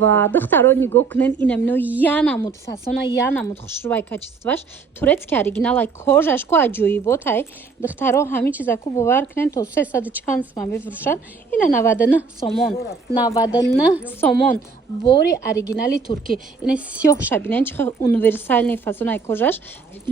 ва духтаро нигоҳ кунен инамино я намуд фасона я намуд хушрувай качестваш турецки оригиналай кожаш ку аҷоиботай духтаро ҳами чиза ку бовар кунен то 300 чанд сомон мефурӯшад ина 99 сомон 99 сомон бори оригинали туркӣ ина сиёҳ шабинен чихо универсальный фасонаи кожаш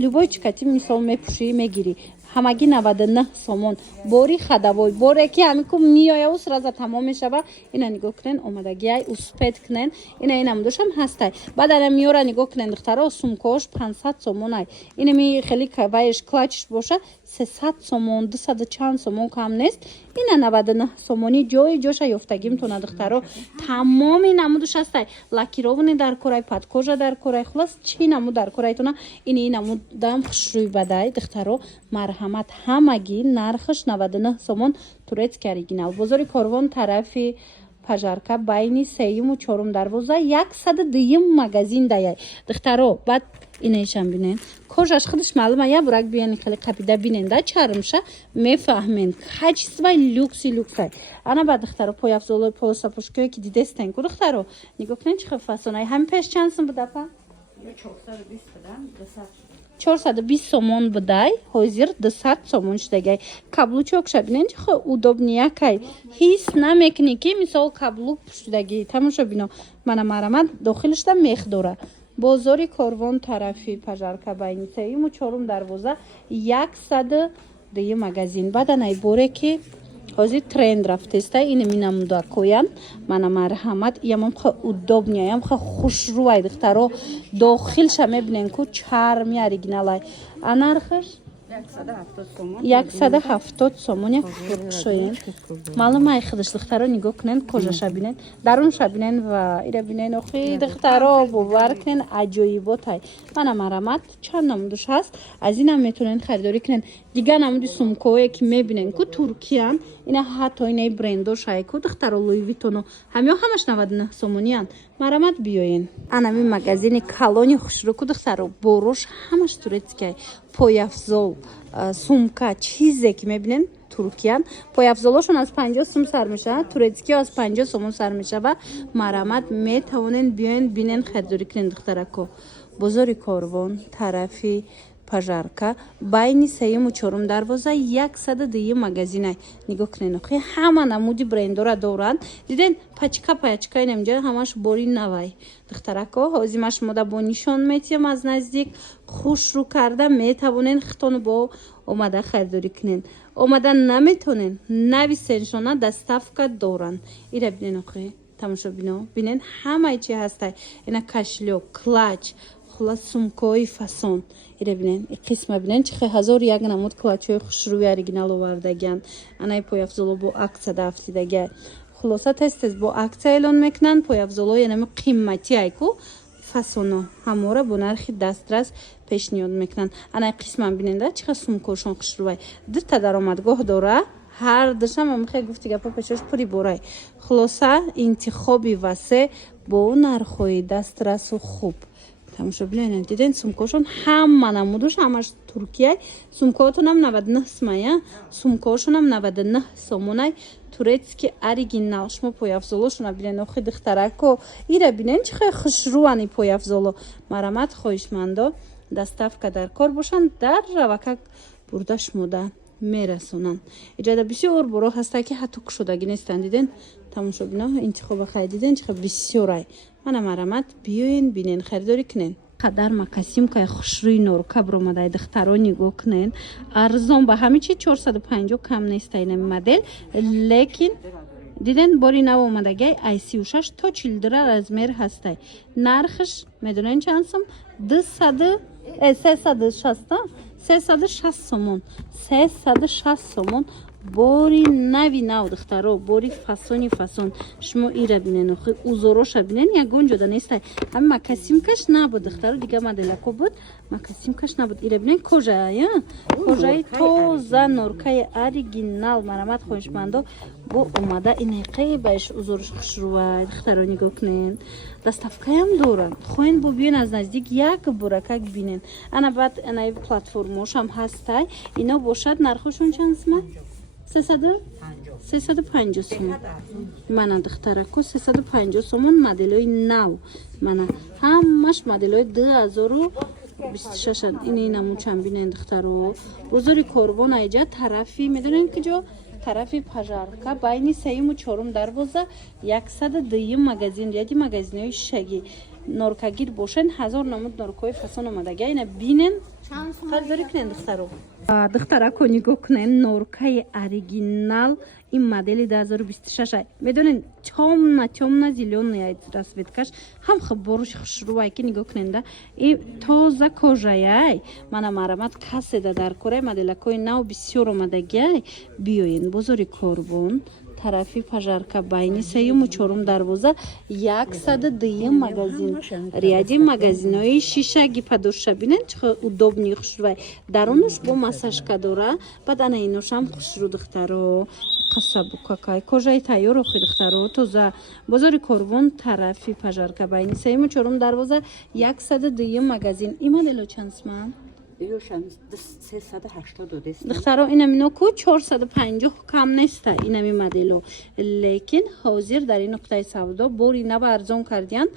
любой чикати мисол мепӯшӣ мегирӣ ҳамагӣ 99 сомон бори хадавой боре ки ҳамику миёяву сраза тамом мешава ина нигоҳ кунен омадагиай успед кунен ина инамдошам ҳастай баъд ана миёра нигоҳ кунен духтаро сумкош 500 сомонай инами хеле каваеш клачиш боша 300 сомон 200 чанд сомон кам нест ина 99 сомони ҷои ҷоша ёфтагӣ метавона духтаро тамоми намудаш ҳастай лакировани дар корай падкожа дар корай хулас чӣ намуд дар корайтона ини намудам хушрӯй бадай духтаро марҳамат ҳамагӣ нархаш 99 сомон турецки оригинал бозори Корвон тарафи пажарка байни 3-ю 4-ум дарвоза 102 магазин даяй духтаро баъд инешам бинен кожаш худаш маълума я бурак биёни хеле қапида бинен да чармша мефаҳмен качествай люкси люксай ана баъд духтаро пояфзолои полосапошкое ки дидестен ку духтаро нигоҳ кунен чӣ хел фасонай ҳами пеш чанд сум будапа 420 сомон будай ҳозир 200 сомон шудагай каблучок шабинен чихо удобниякай ҳис намекунӣ ки мисол каблук пуштидагӣ тамошо бино мана марамат дохилишда мех дора бозори Корвон тарафи пажарка байни 3-ю 4-ум дарвоза 102 магазин баданай боре ки ҳозир тренд рафтеста ина минамудакоян мана марҳамат ямамха удобния ямха хушрӯай духтаро дохилша мебинен ку чарми оригиналай анархаш 170 сомон фурӯшоен маълумай худаш духтаро нигоҳ кунен кожаша бинен дарунша бинен ва ира бинен охи духтаро бовар кунен аҷоиботай мана марамат чанд намудаш ҳаст аз инам метавонен харидорӣ кунен дига намуди сумкое ки мебинен ку туркиян ина ҳатто инаи брендошай ку духтаро Луи Виттоно ҳамё ҳамаш 99 сомониян марамат биёен анами магазини калони хушрӯ ку духтаро борош ҳамаш турецкиай пояфзол сумка чизе ки мебинен туркиян пояфзолошон аз 50 сум сар мешавад турецкио аз 50 сомон сар мешава марамат метавонен биёен бинен харидорӣ кунен духтарако бозори Корвон тарафи пажарка байни 3-ю 4-ум дарвоза 102 магазинай нигоҳ кунен охи ҳама намуди брендора доранд диден пачка инамҷа ҳамаш бори навай духтарако ҳозир ма шумода бо нишон метиҳам аз наздик хушрӯ карда метавонен хитону бо омада харидорӣ кунен омада наметонен нави сеншона доставка доранд ира бинен охи тамошо бино бинен ҳамаи чи ҳастай ина кашлёк клач хулас сумкаҳои фасон ира бинен қисма бинен чихе 1001 намуд клачҳои хушрӯи оригинал овардагиан анаи пояфзоло бо аксия дафтидагиай хулоса тез бо аксия эълон мекунанд пояфзолои нами қимматиай ку фасоно ҳамора бо нархи дастрас пешниҳод мекунанд анаи қисман биненда чихе сумкаошон хушрӯай дута даромадгоҳ дора ҳар душам мехе гуфти гапа пешош пури борай хулоса интихоби васе бо нархҳои дастрасу хуб тамошо бинен диден сумкаошон ҳама намудаш ҳамаш туркияй сумкаотонам 99 сомая сумкаошонам 99 сомонай турецки оригинал шумо пояфзолошона бинен охи духтарако ира бинен чихе хушрӯани пояфзоло марамат хоҳишмандо доставка дар кор бошанд дар равака бурда шумода мерасонанд иҷода бисёр боро ҳастай ки ҳатто кушодагӣ нестанд диден тамошо бино интихоба хай диден чихе бисёрай мана марамат биёен бинен харидорӣ кунен қадар макасимкаи хушрӯи норука биромадай духтаро нигоҳ кунен арзон ба ҳами чи 450 кам неста инами модел лекин диден бори нав омадагиай i36 то 42 размер ҳастай нархаш медонен чанд сум 360 сомон 360 сомон бори нави нав духтаро бори фасони фасон шумо ира бинен охи узороша бинен ягон ҷода нестай ҳами макасимкаш набуд духтаро дига моделяко буд макасимкаш набуд ира бинен кожаи тоза норкаи оригинал марамат хоҳишмандо бо омада инақи баиш узорош хушрӯвай духтаро нигоҳ кунен доставкаям доранд хоҳен бо биён аз наздик як буракак бинен ана баъд анаи платформаошам ҳастай ино бошад нархошон чанд сума 350 сомон мана духтараку 350 сомон моделои нав мана ҳамаш моделои 2026 ин намучан бинен духтаро бузури корвон айҷа тарафи медонем ки ҷо тарафи пажарка байни сеюму чорум дарвоза 102 магазин яди магазинои шаги норкагир бошен 1000 намуд норкои фасон омадаги ина бинен харидорӣ кунен духтаро духтарако нигоҳ кунен норкаи оригинал ин модели 2026 медонен темна зеленый расцветкаш ҳам боруш хушрӯвай ки нигоҳ кунен да и тоза кожаяй мана марамат каседа дар кораи моделакои нав бисёр омадагиай биёен бозори корбон тарафи пажарка байни сеюму чорум дарвоза 102 магазин ряди магазинои шишаги падоша бинен чӣ удобни хушрӯвай дарунаш бо масажка дора баъд ана иношам хушрӯ духтаро қасабукакай кожаи тайёр охи духтаро тоза бозори корвон тарафи пажарка байни сеюму чорум дарвоза 102 магазин и модело чандсман духтаро инаминоку 450 кам неста инами модело лекин ҳозир дар ин нуқтаи савдо бори нава арзон кардиян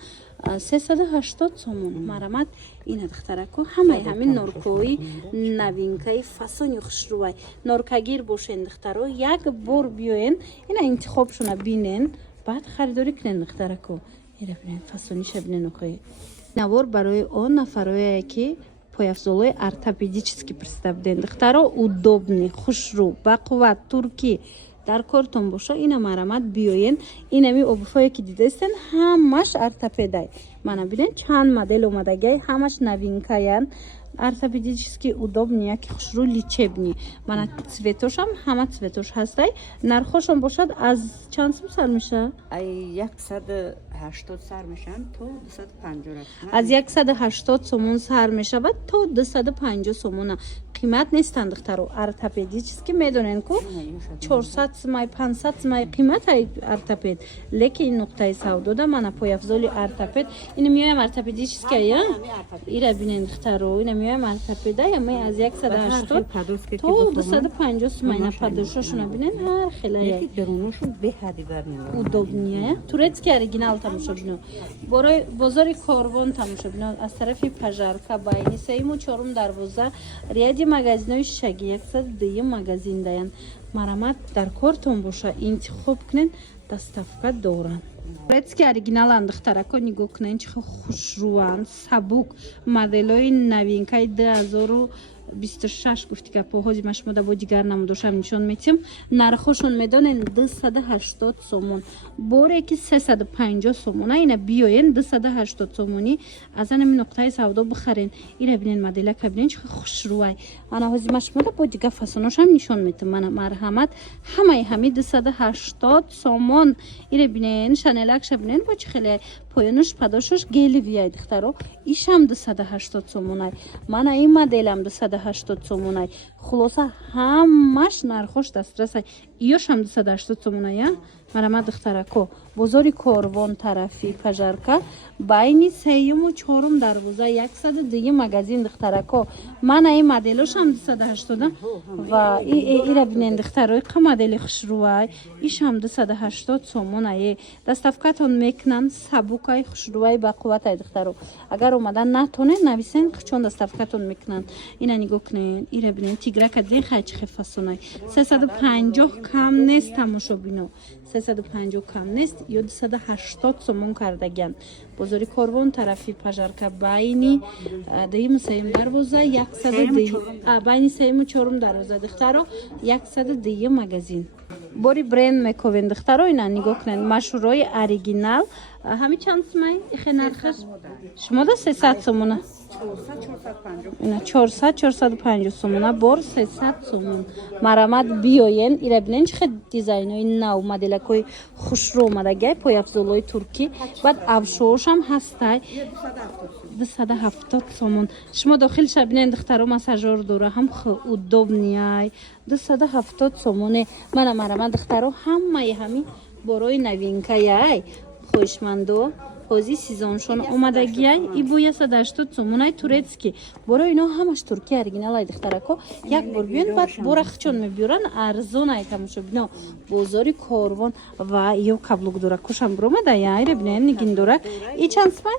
380 сомон марамат ина духтараку ҳамаи ҳамин норкои новинкаи фасони хушрӯвай норкагир бошен духтаро як бор биёен ина интихобшона бинен баъд харидорӣ кунен духтараку ира бинен фасониша бинен охӯ навор барои он нафарое ки пояфзолои ортопедически представден духтаро удобни хушрӯ бақувват турки дар кортон боша ина марамат биёен инами обуфое ки дидаистен ҳамаш ортопедай мана бинен чанд модел омадагиай ҳамаш новинкаян ортопедически удобни яки хушрӯ лечебни мана цветошам ҳама цветош ҳастай нархошон бошад аз чанд сум сар меша 180 сар мешавад то 250 аз 180 сомон сар мешавад то 250 сомона қимат нестанд духтаро ортопедически медонен ку 400 сумай 500 сумай қиматаи ортопед лекин ин нуқтаи савдода мана пояфзоли ортопед ина миёям ортопедически я ира бинен духтаро ина миёям ортопеда я ме аз 180 то 250 сумай на падошашуна бинен ҳар хелая удобния турецки оригинал тамошобино бозори корвон тамошобино аз тарафи пажарка байни сеюму чорум дарвоза ряди магазинои шаги 102 магазин даян марамат дар кортон боша интихоб кунен доставка доранд турецки оригиналан духтарако нигоҳ кунен чихо хушрӯанд сабук моделои новинкаи 2026 гуфтига поҳози машмода бо дигар намудошам нишон метиҳам нархошон медонен 280 сомон боре ки 350 сомона ина биёен 280 сомони аз анами нуқтаи савдо бихарен ира бинен моделака бинен чихо хушрӯвай ана ҳози машмода бо дигар фасоношам нишон метиҳам мана марҳамат ҳамаи ҳами 280 сомон ира бинен шанелакша бинен бо чи хеле поёнуш падошош гелевияй духтаро ишам 280 сомонай мана ин моделам 280 сомонай хулоса ҳамаш нархош дастрасай иёшам 280 сомонай я марамат духтарако бозори корвон тарафи пажарка байни сеюму чорум дарвоза 102 магазин духтарако мана ин моделошам 280 ва ира бинен духтаро қа модели хушрӯвай ишам 280 сомонае доставкатон мекунанд сабукай хушрӯвай бақувватай духтаро агар омадан натонен нависен чон доставкатон мекунанд ина нигоҳ кунен ира бинен тиграка ден хайчихе фасонай 350 кам нест тамошобино 350 кам нест ё 280 сомон кардагиан бозори корвон тарафи пажарка байни даиму сеюм дарвоза 102 байни сеюму чорум дарвоза духтаро 102 магазин бори бренд мековен духтаро ина нигоҳ кунед машҳурои оригинал ҳами чанд сумай ихе нархаш шумода 300 сомона ина 400-450 сомона бор 300 сомон марамат биёен ира бинен чихе дизайнои нав моделакои хушрӯ омадагиай пояфзолои туркӣ баъд авшоошам ҳастай 270 сомон шумо дохилша бинен духтаро масажор дора ҳам удобнияй 270 сомоне мана марамат духтаро ҳамаи ҳами борои новинкаяй хоҳишмандо ҳози сезоншон омадагиай и бо 180 сомонай турецки борои ино ҳамаш турки оригиналай духтарако як бор биён баъд борахчон мебиёран арзонай тамошобино бозори корвон ва ё каблук дора кушам буромада яйра бинен нигин дора и чанд сомон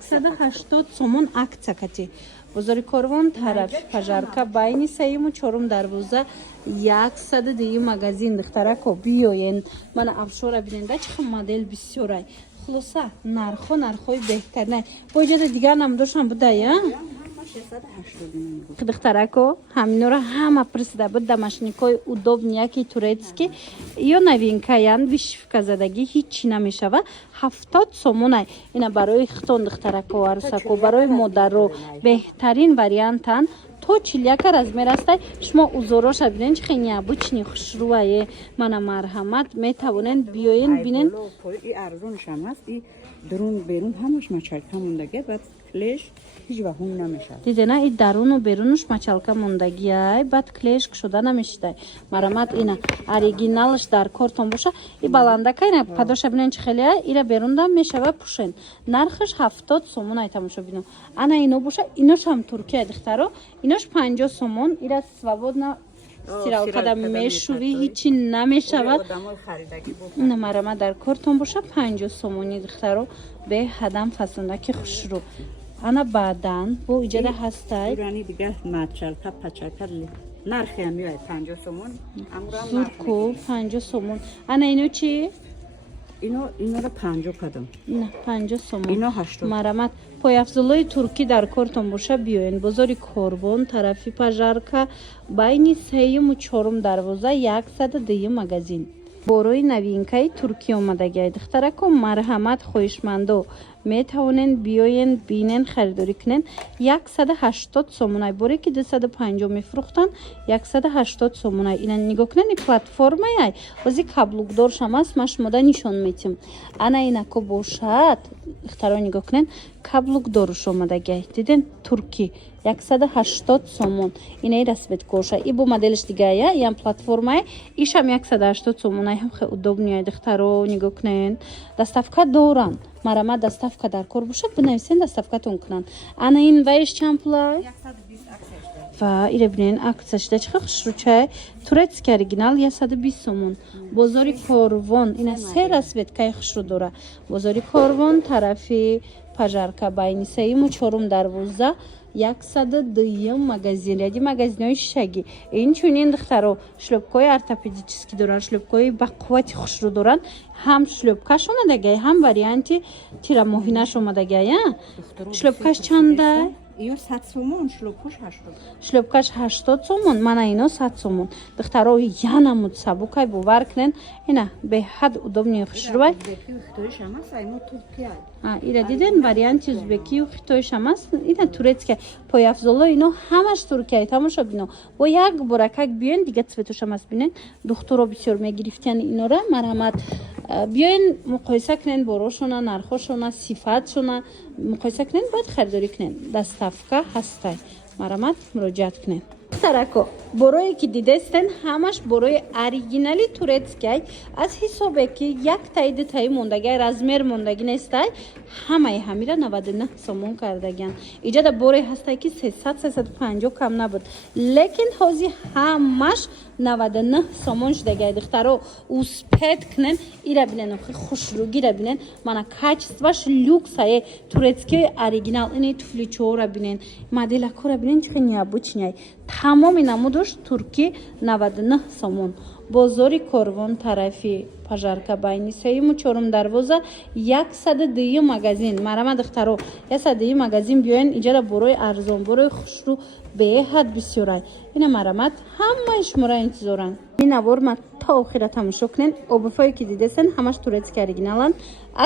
180 сомон акция кати бозори корвон тараф пажарка байни сеюм чорум дарвоза 100 магазин духтарако биёен мана абшора биненда чихам модель бисёрай хулоса нархои беҳтаринай бо иҷода дигар нам доштам будая духтарако ҳаминора ҳама присида буда машинкои удобни яки турецки ё новинкаян вишивка задагӣ ҳичи намешава 70 сомонай ина барои хитон духтарако арсако барои модарро беҳтарин вариантан то 41 размер астай шумо узороша бинен чихи необычни хушрӯае мана марҳамат метавонен биёен бинен и арзоншам аст и дурун берун ҳамаш мачалка мондаги баъд клеш ҳеҷ вақт намешавад дидена и даруну берунуш мачалка мондагиай баъд клешк шуда намешидай марҳамат ина оригиналш дар кортон боша и баландака ина падоша бинен чи хелеа ира берундам мешава пушен нархаш 70 сомон ай тамошо бино ана ино боша иношам туркия духтаро инош 50 сомон ира свободна стиралкада мешуви ҳичи намешавад ина марҳамат дар кортон боша 50 сомони духтаро беҳадам фасондаки хушрӯ ана баъдан бо иҷода ҳастай рани дигар мачалка пачалка нархи ҳам меояд 50 сомон зурку 50 сомон ана ино чи инора 50 кадом на 50 сомон ино 80 марҳамат пояфзулои туркӣ дар кортон боша биёен бозори корбон тарафи пажарка байни 3-4 дарвоза 102 магазин борои новинкаи туркӣ омадагиай духтарако марҳамат хоҳишмандо метавонен биёен бинен харидорӣ кунен 180 сомонай боре ки 250 мефурӯхтан 180 сомонай ина нигоҳ кунен и платформаяй бози каблукдоршам аст ма шумода нишон метим ана инако бошад духтаро нигоҳ кунен каблукдоруш омадагиай диден туркӣ 180 сомон инаи расветкоша и бо моделиш дигая ям платформае ишам 180 сомонай ҳам хе удобнияй духтаро нигоҳ кунен доставка доран марҳамат доставка дар кор бошад бинависен доставкатон кунанд ана ин ваиш чанд пулай 120 ва ира бинен акция шуда чиха хушрӯчай турецки оригинал 120 сомон бозори корвон ина се расветкаи хушрӯ дора бозори корвон тарафи пажарка байни 3-4 дарвоза 102 магазин яди магазинои шишагӣ инчунин духтаро шлёпкаи ортопедически доран шлёпкаи ба қуввати хушрӯ доран ҳам шлёпкаш омадагиай ҳам варианти тирамоҳинаш омадагиай шлёпкаш чандай ё 100 сомон шлёпкаш 80 шлёпкаш 80 сомон мана ино 100 сомон духтаро янамуд сабукай бовар кунен ина беҳад удобни хушрӯай ира диден варианти узбекию хитоишам аст ина турецки пояфзоло ино ҳамаш туркияй тамошо бино бо як боракак биёен дига цветушам аст бинен духтуро бисёр мегирифтиян инора марҳамат биёен муқоиса кунен борошона нархошона сифатшона муқоиса кунен баъд харидорӣ кунен доставка ҳастай марҳамат муроҷиат кунен тарако борое ки дидестен ҳамаш борои оригинали турецкиай аз ҳисобе ки як таи ду таи мондагиай размер мондагӣ нестай ҳамаи ҳамира 99 сомон кардагиан иҷода боре ҳастай ки 300-350 кам набуд лекин ҳози ҳамаш 99 сомон шудагиай духтаро успед кунен ира бинен охи хушрӯгира бинен мана качестваш люксае турецкиои оригинал ини туфличора бинен моделакора бинен чихи необычняй тамоми намудош туркӣ 99 сомон бозори корвон тарафи пажарка байни 3-4 дарвоза 102 магазин марҳамат духтаро 102 магазин биёен иҷода борои арзон борои хушрӯ беҳад бисёрай ина марҳамат ҳамаи шуморо интизоранд минавор ма то охира тамошо кунен обуфое ки дидесен ҳамаш турецки оригиналанд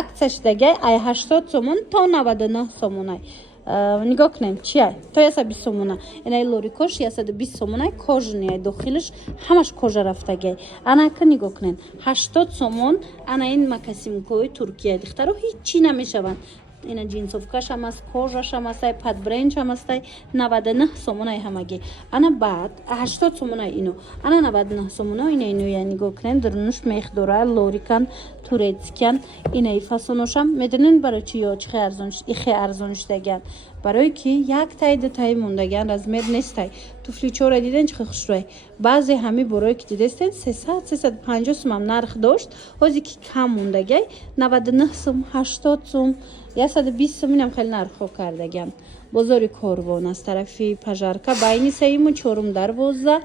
акция шудагиай ай 80 сомон то 99 сомонай нигоҳ кунем чиай то 120 сомона инаи лорикош 120 сомонай кожаниай дохилиш ҳамаш кожа рафтагиай анака нигоҳ кунен 80 сомон ана ин макасимкои туркияи духтаро ҳичи намешаванд ина джинсовкашам аст кожашам астай падбренчам астай 99 сомонай ҳамагӣ ана баъд 80 сомонай ино ана 99 сомона ина иноя нигоҳ кунем дурнуш мех дора лорикан турецкян инаи фасоношам медонен барои чи ё чихе арзоништаган барое ки як тай ду тай мондаган размер нестай туфли чора диден чихе хушрӯй баъзе ҳами борое ки дидестен 300-350 сум ҳам нарх дошт ҳозе ки кам мондагай 99 сум 80 сум 120 сум инам хеле нархҳо кардаган бозори корвон аз тарафи пажарка байни 3-4 дарвоза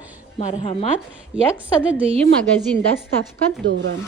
марҳамат 102 магазин даставка дорам.